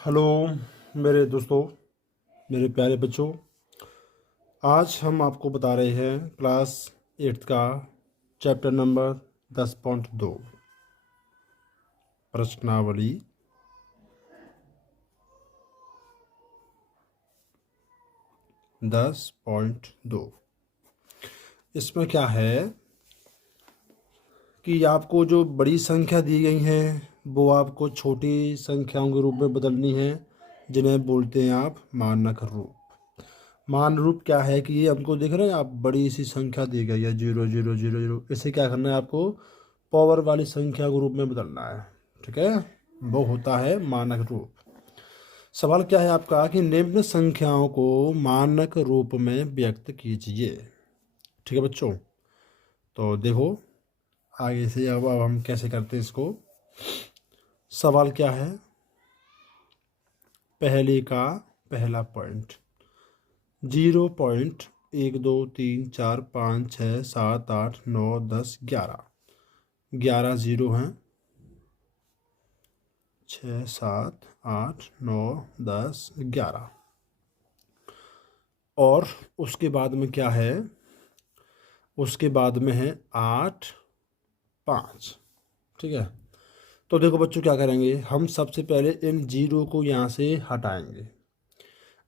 Hello मेरे दोस्तों, मेरे प्यारे बच्चों। आज हम आपको बता रहे हैं क्लास 8 का चैप्टर नंबर 10.2 प्रश्नावली। दस पॉइंट दो इसमें क्या है कि आपको जो बड़ी संख्या दी गई हैं वो आपको छोटी संख्याओं के रूप में बदलनी है, जिन्हें बोलते हैं आप मानक रूप। मान रूप क्या है कि ये हमको देख रहे हैं आप, बड़ी सी संख्या दी गई है 0 0 0 0, इसे क्या करना है आपको पावर वाली संख्या के रूप में बदलना है। ठीक है, वो होता है मानक रूप। सवाल क्या है आपका कि निम्न संख्याओं को मानक रूप में व्यक्त कीजिए। ठीक है बच्चों, तो देखो आगे से अब हम कैसे करते हैं इसको। सवाल क्या है, पहले का पहला पॉइंट 0.1 2 3 4 5 6 7 8 9 10 11। 11 जीरो हैं, 6 7 8 9 10 11। और उसके बाद में क्या है, उसके बाद में है 8 5। ठीक है, तो देखो बच्चों क्या करेंगे, हम सबसे पहले इन जीरो को यहाँ से हटाएंगे।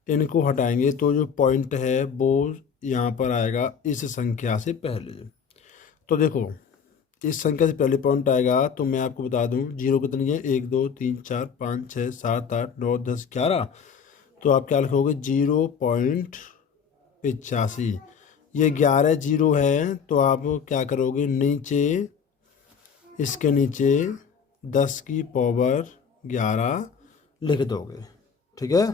इनको हटाएंगे तो जो पॉइंट है वो यहाँ पर आएगा इस संख्या से पहले। तो देखो इस संख्या से पहले पॉइंट आएगा, तो मैं आपको बता दूं जीरो कितनी है, 1 2 3 4 5 6 7 8 9 10 11। तो आप क्या लिखोगे 0.85। ये 11 जीरो है, तो आप क्या करोगे नीचे, इसके नीचे 10 की पावर 11 लिख दोगे। ठीक है,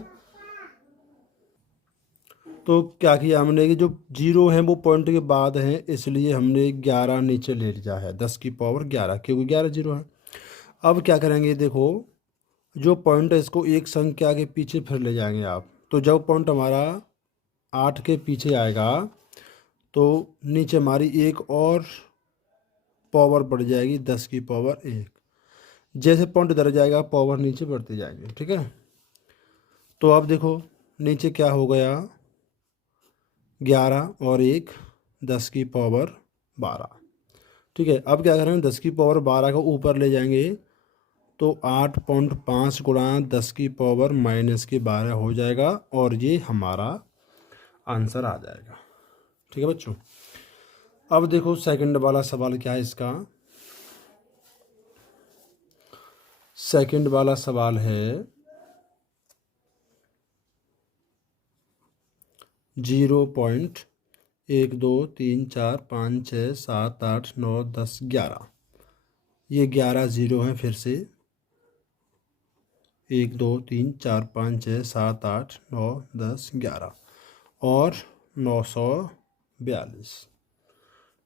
तो क्या किया हमने कि जो जीरो है वो पॉइंट के बाद है, इसलिए हमने 11 नीचे ले लिया है 10 की पावर 11, क्योंकि 11 जीरो है। अब क्या करेंगे, देखो जो पॉइंट है इसको एक संख्या के पीछे फिर ले जाएंगे आप। तो जब पॉइंट हमारा 8 के पीछे आएगा तो नीचे हमारी एक और पावर बढ़ जाएगी 10 की पावर 1। जैसे पॉइंट इधर जाएगा पावर नीचे बढ़ती जाएंगे। ठीक है, तो अब देखो नीचे क्या हो गया, 11 और 1 10 की पावर 12। ठीक है, अब क्या करेंगे 10 की पावर 12 को ऊपर ले जाएंगे, तो 8.5 गुणा 10 की पावर-12 हो जाएगा और ये हमारा आंसर आ जाएगा। ठीक है बच्चों, अब देखो सेकंड वाला सवाल क्या है इसका। सेकंड वाला सवाल है 0.1 2 3 4 5 6 7 8 9 10 11। ये 11 जीरो हैं, फिर से 1 2 3 4 5 6 7 8 9 10 11 और 942।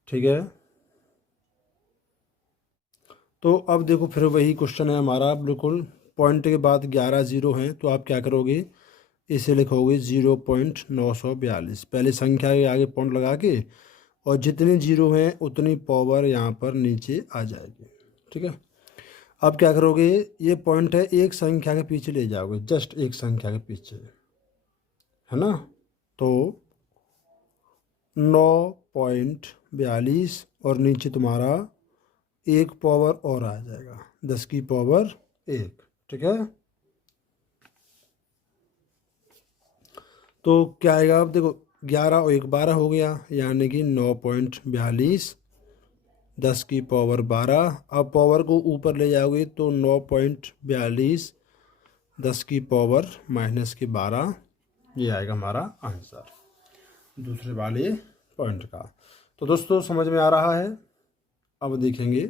ठीक है, तो अब देखो फिर वही क्वेश्चन है हमारा, बिल्कुल पॉइंट के बाद 11 जीरो हैं, तो आप क्या करोगे, इसे लिखोगे 0.942, पहले संख्या के आगे पॉइंट लगा के, और जितने जीरो हैं उतनी पावर यहाँ पर नीचे आ जाएगी। ठीक है, अब क्या करोगे, ये पॉइंट है एक संख्या के पीछे ले जाओगे, जस्ट एक संख्या के पीछे, है ना। तो 9.42 और नीचे तुम्हारा एक पावर और आ जाएगा 10 की पावर 1। ठीक है, तो क्या आएगा, अब देखो 11 और 1 12 हो गया, यानी कि 9.42 10 की पावर 12। अब पावर को ऊपर ले जाओगे तो 9.42 10 की पावर-12, ये आएगा हमारा आंसर दूसरे वाले पॉइंट का। तो दोस्तों समझ में आ रहा है। अब देखेंगे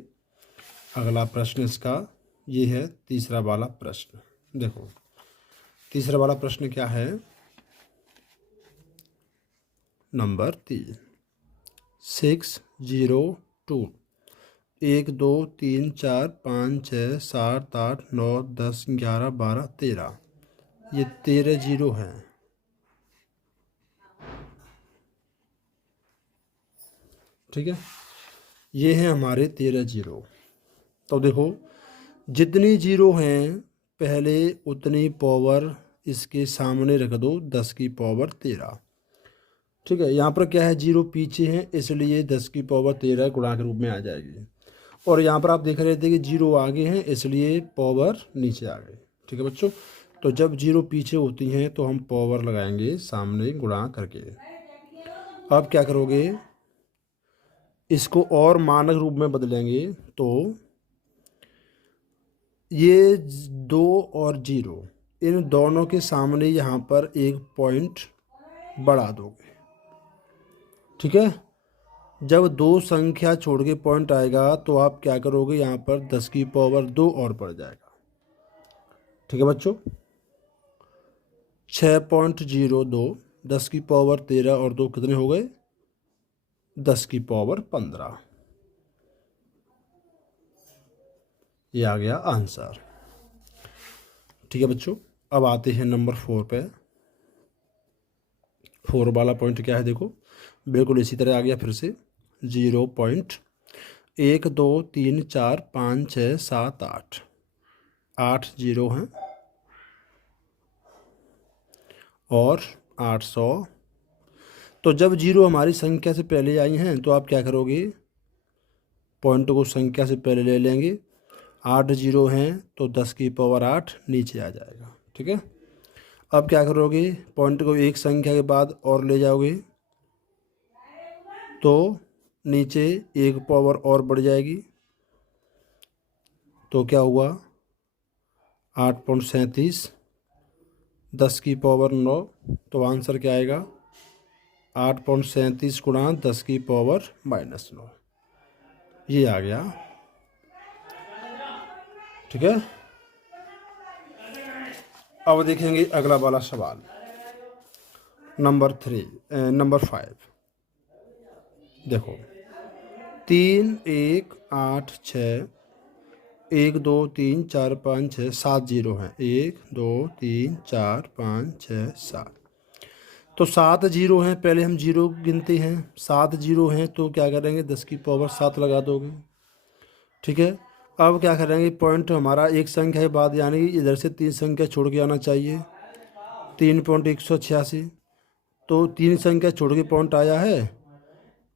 अगला प्रश्न इसका, ये है तीसरा वाला प्रश्न। देखो तीसरा वाला प्रश्न क्या है, नंबर 3 6 0 2 1 2 3 4 5 6 7 8 9 10 11 12 13। ये 13 जीरो हैं। ठीक है, ये हैं हमारे 13 जीरो। तो देखो जितनी जीरो हैं पहले उतनी पावर इसके सामने रख दो 10 की पावर 13। ठीक है, यहाँ पर क्या है, 0 पीछे है इसलिए 10 की पावर 13 गुणा के रूप में आ जाएगी। और यहाँ पर आप देख रहे थे कि 0 आगे हैं इसलिए पावर नीचे आ गई। ठीक है बच्चों, तो जब 0 पीछे होती हैं तो हम पावर लगाएंगे सामने गुणा करके। अब क्या करोगे, इसको और मानक रूप में बदलेंगे तो ये 2 और 0 इन दोनों के सामने यहाँ पर एक पॉइंट बढ़ा दोगे। ठीक है, जब 2 संख्या छोड़ के पॉइंट आएगा तो आप क्या करोगे, यहाँ पर 10 की पावर 2 और बढ़ जाएगा। ठीक है बच्चों, 6.02 10 की पावर 13 और 2 कितने हो गए, 10 की पावर 15। ये आ गया आंसर। ठीक है बच्चों, अब आते हैं नंबर 4 पे। 4 वाला पॉइंट क्या है, देखो बिल्कुल इसी तरह आ गया फिर से। 0.1 2 3 4 5 6 7 8 8 0 हैं और 800। तो जब 0 हमारी संख्या से पहले आई हैं तो आप क्या करोगे, पॉइंट को संख्या से पहले ले लेंगे। 8 0 हैं तो 10 की पावर 8 नीचे आ जाएगा। ठीक है, अब क्या करोगे, पॉइंट को एक संख्या के बाद और ले जाओगे तो नीचे एक पावर और बढ़ जाएगी। तो क्या हुआ, 8.37 10 की पावर 9। तो आंसर क्या आएगा, 8.37 गुणा 10 की पावर -9। ये आ गया। ठीक है, अब देखेंगे अगला वाला सवाल, नंबर 5। देखो 3 1 8 6 1 2 3 4 5 6 7 0 हैं। 1 2 3 4 5 6 7। तो 7 0 हैं, पहले हम 0 गिनते हैं। 7 0 हैं तो क्या करेंगे, 10 की पावर 7 लगा दोगे। ठीक है, अब क्या करेंगे, पॉइंट हमारा एक संख्या के बाद यानी इधर से 3 संख्या छोड़ के आना चाहिए। 3.186। तो 3 संख्या छोड़ के पॉइंट आया है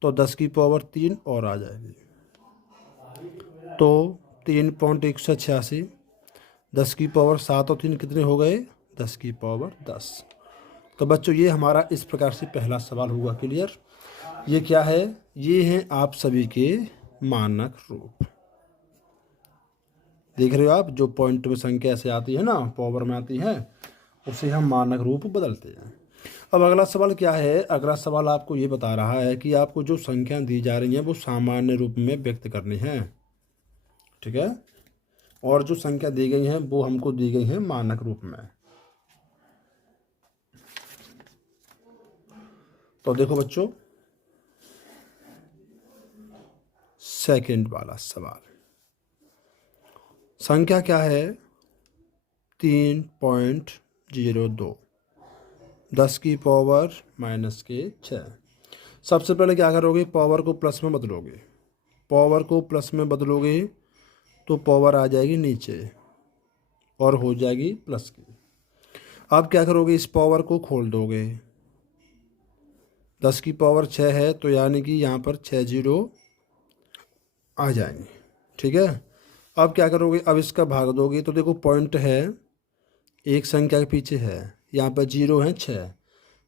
तो 10 की पावर 3 और आ जाएगी। तो 3.186 10 की पावर 7 और 3 कितने हो गए, 10 की पावर 10। तो बच्चों ये हमारा इस प्रकार से पहला सवाल हुआ क्लियर। ये क्या है, ये हैं आप सभी के मानक रूप। देख रहे हो आप, जो पॉइंट में संख्या ऐसे आती है ना, पावर में आती है, उसे हम मानक रूप बदलते हैं। अब अगला सवाल क्या है, अगला सवाल आपको ये बता रहा है कि आपको जो संख्या दी जा रही है वो सामान्य रूप में व्यक्त करनी है। ठीक है, और जो संख्या दी गई है वो हमको दी गई है मानक रूप में। तो देखो बच्चों, सेकंड वाला सवाल, संख्या क्या है, 3.02 10 की पावर -6। सबसे पहले क्या करोगे, पावर को प्लस में बदलोगे। पावर को प्लस में बदलोगे तो पावर आ जाएगी नीचे और हो जाएगी प्लस की। अब क्या करोगे, इस पावर को खोल दोगे। 10 की पावर 6 है तो यानी कि यहाँ पर 6 0 आ जाएंगे। ठीक है, अब क्या करोगे, अब इसका भाग दोगे तो देखो पॉइंट है एक संख्या के पीछे है, यहाँ पर 0 है 6।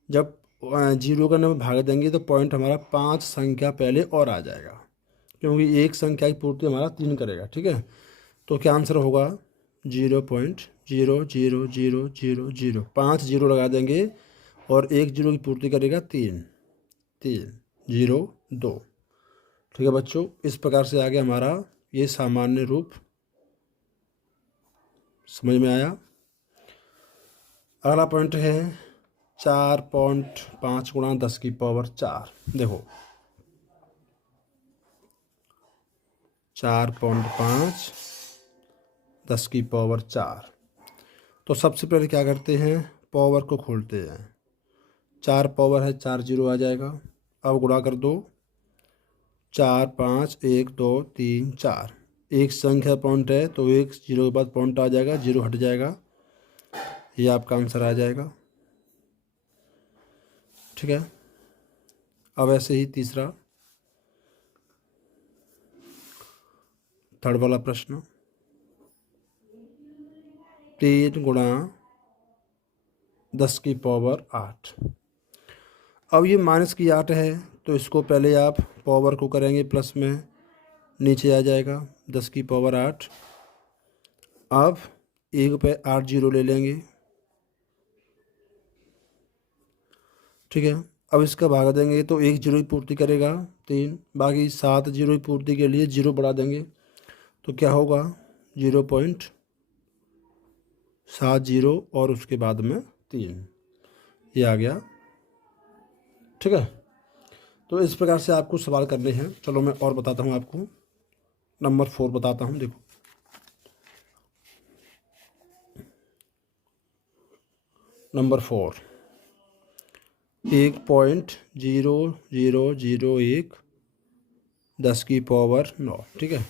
जब 0 का नंबर भाग देंगे तो पॉइंट हमारा 5 संख्या पहले और आ जाएगा, क्योंकि एक संख्या की पूर्ति हमारा 3 करेगा। ठीक है, तो क्या आंसर होगा, 0.00000। 5 0 लगा देंगे और एक 0 की पूर्ति करेगा 3 3 0 2। ठीक है बच्चों, इस प्रकार से आ गया हमारा ये सामान्य रूप। समझ में आया। अगला पॉइंट है 4.5 गुणा 10 की पावर 4। देखो 4.5 10 की पावर 4। तो सबसे पहले क्या करते हैं, पावर को खोलते हैं। 4 पावर है, 4 0 आ जाएगा। अब गुणा कर दो, 4 5 1 2 3 4। एक संख्या पॉइंट है तो एक जीरो के बाद पॉइंट आ जाएगा, जीरो हट जाएगा, ये आपका आंसर आ जाएगा। ठीक है। अब ऐसे ही तीसरा, थर्ड वाला प्रश्न, 3 गुणा 10 की पावर 8। अब ये माइनस की 8 है तो इसको पहले आप पावर को करेंगे प्लस में, नीचे आ जाएगा 10 की पावर 8। अब 1 पे 8 जीरो ले लेंगे। ठीक है। अब इसका भागा देंगे तो 1 जीरो ही पूर्ति करेगा 3, बाकी 7 जीरो ही पूर्ति के लिए जीरो बढ़ा देंगे तो क्या होगा 0.70 और उसके बाद में 3, ये आ गया। ठीक है। तो इस प्रकार से आपको सवाल करने हैं। चलो मैं और बताता हूँ आपको। नंबर 4 बताता हूँ। देखो नंबर 4, 1.0001 10 की पावर 9। ठीक है।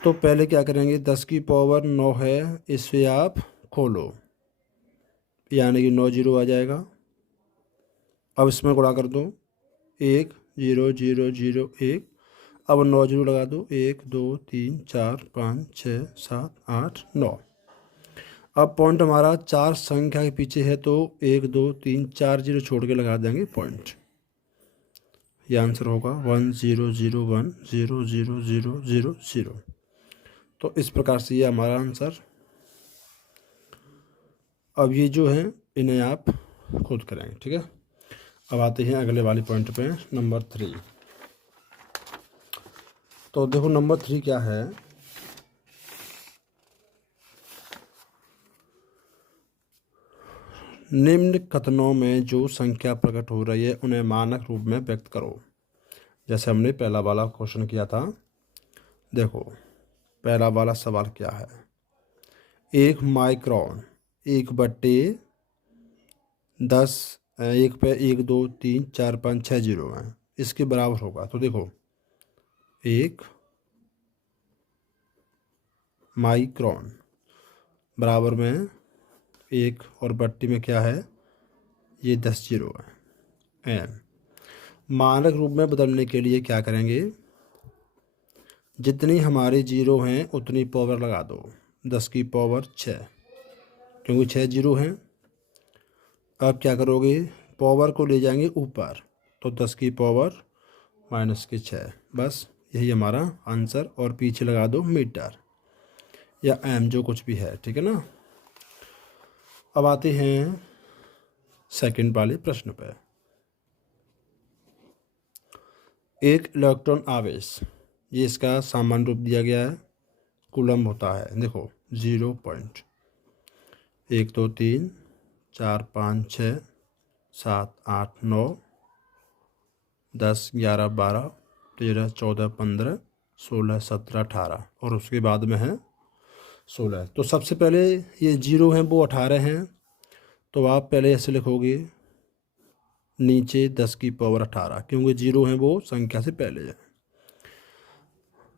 तो पहले क्या करेंगे, 10 की पावर 9 है, इसे आप खोलो, यानी कि 9 जीरो आ जाएगा। अब इसमें गुणा कर दो, 1.0001। अब 9 जीरो लगा दो, 1 2 3 4 5 6 7 8 9। अब पॉइंट हमारा 4 संख्या के पीछे है तो 1 2 3 4 जीरो छोड़ के लगा देंगे पॉइंट। यह आंसर होगा 1001000000। तो इस प्रकार से ये हमारा आंसर। अब ये जो है इन्हें आप खुद करेंगे। ठीक है। अब आते हैं अगले वाले पॉइंट पे, नंबर 3। तो देखो नंबर 3 क्या है, निम्न कथनों में जो संख्या प्रकट हो रही है उन्हें मानक रूप में व्यक्त करो। जैसे हमने पहला वाला क्वेश्चन किया था। देखो पहला वाला सवाल क्या है, 1 माइक्रोन 1/10, 1 पे 1 2 3 4 5 6 जीरो हैं, इसके बराबर होगा। तो देखो 1 माइक्रोन बराबर में 1 और बट्टी में क्या है, ये 10 जीरो है। एन मानक रूप में बदलने के लिए क्या करेंगे, जितनी हमारे जीरो हैं उतनी पावर लगा दो, 10 की पावर 6, क्योंकि 6 जीरो हैं। अब क्या करोगे, पावर को ले जाएंगे ऊपर तो 10 की पावर -6, बस यही हमारा आंसर। और पीछे लगा दो मीटर या एम, जो कुछ भी है। ठीक है ना। अब आते हैं सेकंड वाले प्रश्न पर। एक इलेक्ट्रॉन आवेश, ये इसका सामान्य रूप दिया गया है, कूलम होता है। देखो 0.1 2 3 4 5 6 7 8 9 10 11 12 13 14 15 16 17 18 और उसके बाद में है 16। तो सबसे पहले ये जीरो हैं वो 18 हैं, तो आप पहले ऐसे लिखोगे नीचे 10 की पावर 18, क्योंकि जीरो हैं वो संख्या से पहले है।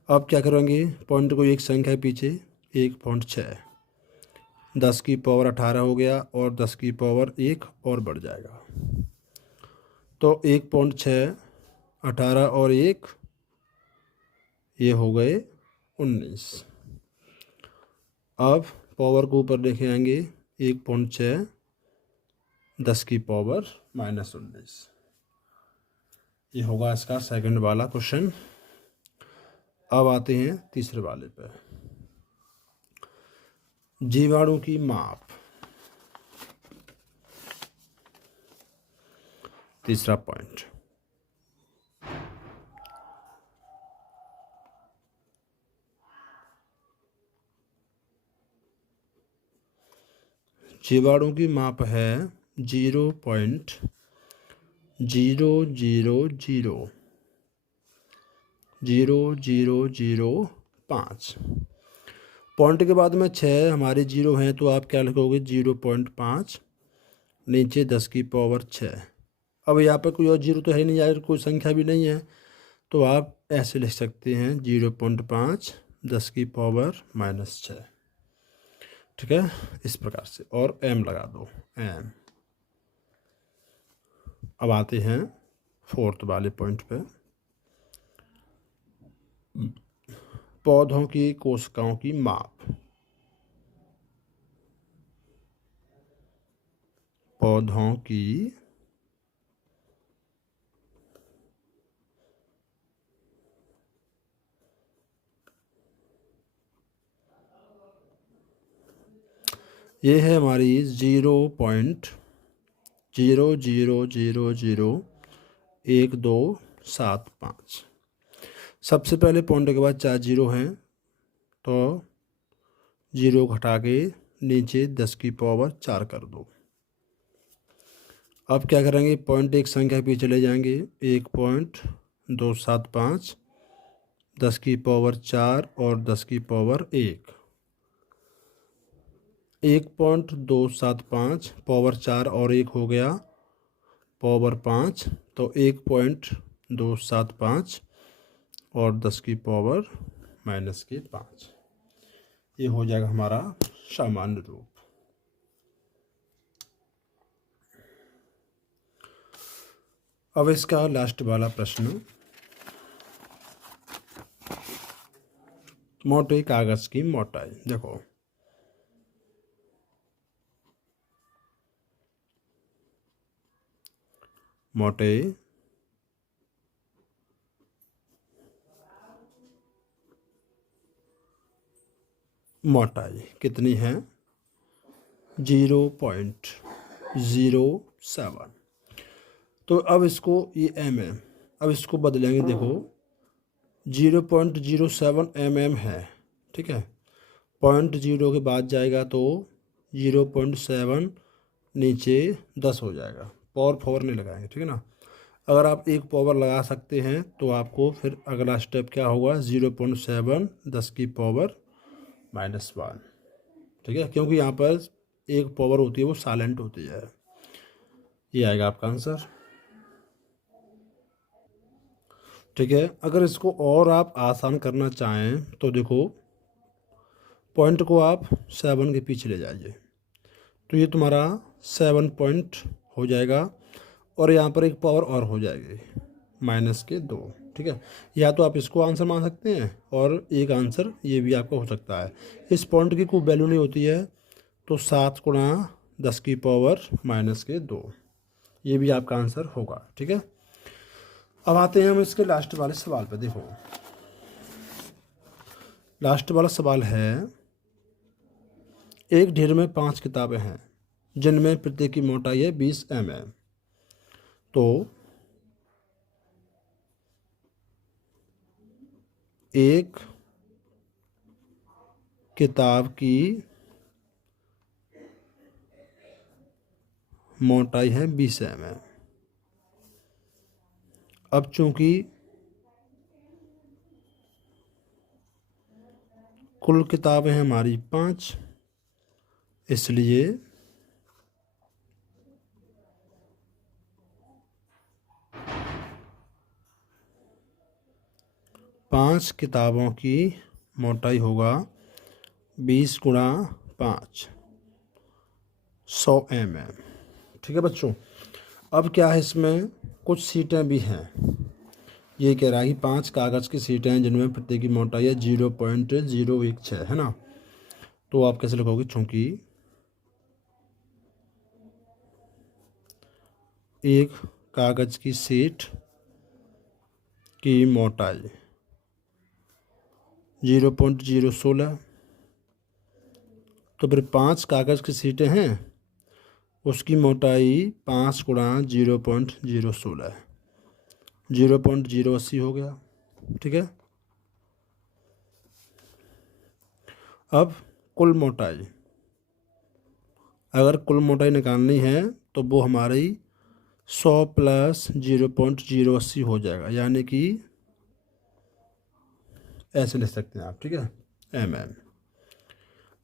अब क्या करेंगे, पॉइंट को एक संख्या के पीछे 1.6, 10 की पावर 18 हो गया और 10 की पावर 1 और बढ़ जाएगा। तो 1.6 18 और 1 ये हो गए 19। अब पावर को ऊपर लेके आएंगे, 1.6 10 की पावर -19। ये होगा इसका सेकंड वाला क्वेश्चन। अब आते हैं तीसरे वाले पे, जीवाणु की माप। तीसरा पॉइंट, जीवाणु की माप है 0.000005। पॉइंट के बाद में 6 हमारे जीरो हैं तो आप क्या लिखोगे, 0.5 नीचे 10 की पावर 6। अब यहाँ पर कोई और जीरो तो है नहीं यार, कोई संख्या भी नहीं है, तो आप ऐसे लिख सकते हैं 0.5 10⁻⁻6। ठीक है, इस प्रकार से। और m लगा दो, m। अब आते हैं फोर्थ वाले पॉइंट पे। पौधों की कोशिकाओं की माप। पौधों की ये है हमारी 0.00001275। सबसे पहले पॉइंट के बाद 4 जीरो हैं, तो जीरो घटा के नीचे 10⁻4 कर दो। अब क्या करेंगे, पॉइंट एक संख्या पे चले जाएंगे। 1.275, 10⁻4 और 10⁻1। 1.275 पावर 4 और 1 हो गया पावर 5, तो 1.275 और 10⁻⁻5। ये हो जाएगा हमारा सामान्य रूप। अब इसका लास्ट वाला प्रश्न, मोटे कागज की मोटाई। देखो, मोटे मोटाई कितनी है, 0.07। तो अब इसको, ये m है, अब इसको बदलेंगे। देखो 0.07 mm है, ठीक है। 0.0 के बाद जाएगा तो 0.7 नीचे 10 हो जाएगा। पावर 4 नहीं लगाएंगे, ठीक है ना। अगर आप एक पावर लगा सकते हैं तो आपको फिर अगला स्टेप क्या होगा, 0.7 10⁻⁻1। ठीक है, क्योंकि यहाँ पर एक पावर होती है वो साइलेंट होती है। ये आएगा आपका आंसर। ठीक है, अगर इसको और आप आसान करना चाहें तो देखो, पॉइंट को आप 7 के पीछे ले जाइए, तो ये तुम्हारा 7 पॉइंट हो जाएगा। और यहाँ पर एक पावर और हो जाएगी -2। ठीक है, या तो आप इसको आंसर मान सकते हैं और एक आंसर ये भी आपका हो सकता है। इस पॉइंट की कोई वैल्यू नहीं होती है, तो 7 × 10⁻⁻2 ये भी आपका आंसर होगा। ठीक है, अब आते हैं हम इसके लास्ट वाले सवाल पे। देखो, लास्ट वाला सवाल है, एक ढेर में 5 किताबें हैं जिनमें प्रत्येक की मोटाई है 20 mm। तो एक किताब की मोटाई है 20 mm। अब चूंकि कुल किताबें हैं हमारी 5, इसलिए पाँच किताबों की मोटाई होगा 20 × 5, 100 mm। ठीक है बच्चों, अब क्या है, इसमें कुछ सीटें भी हैं। ये कह रहा है कि 5 कागज़ की सीटें हैं जिनमें प्रत्येक की मोटाई है 0.016, है ना। तो आप कैसे लिखोगे, चूँकि एक कागज़ की सीट की मोटाई 0.016, तो फिर 5 कागज़ की सीटें हैं, उसकी मोटाई 5 × 0.016, 0.080 हो गया। ठीक है, अब कुल मोटाई, अगर कुल मोटाई निकालनी है तो वो हमारी 100 + 0.080 हो जाएगा, यानी कि ऐसे लिख सकते हैं आप। ठीक है, mm।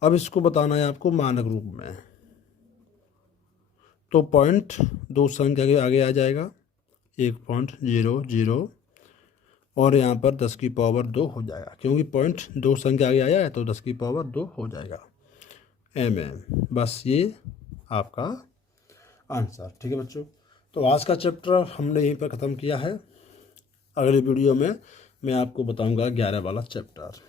अब इसको बताना है आपको मानक रूप में, तो पॉइंट 2 संख्या के आगे आ जाएगा, 1.00 और यहाँ पर 10 की पावर 2 हो जाएगा, क्योंकि पॉइंट 2 संख्या आगे आया है तो 10 की पावर 2 हो जाएगा बस ये आपका आंसर। ठीक है बच्चों, तो आज का चैप्टर हमने यहीं पर ख़त्म किया है। अगले वीडियो में मैं आपको बताऊंगा 11 वाला चैप्टर।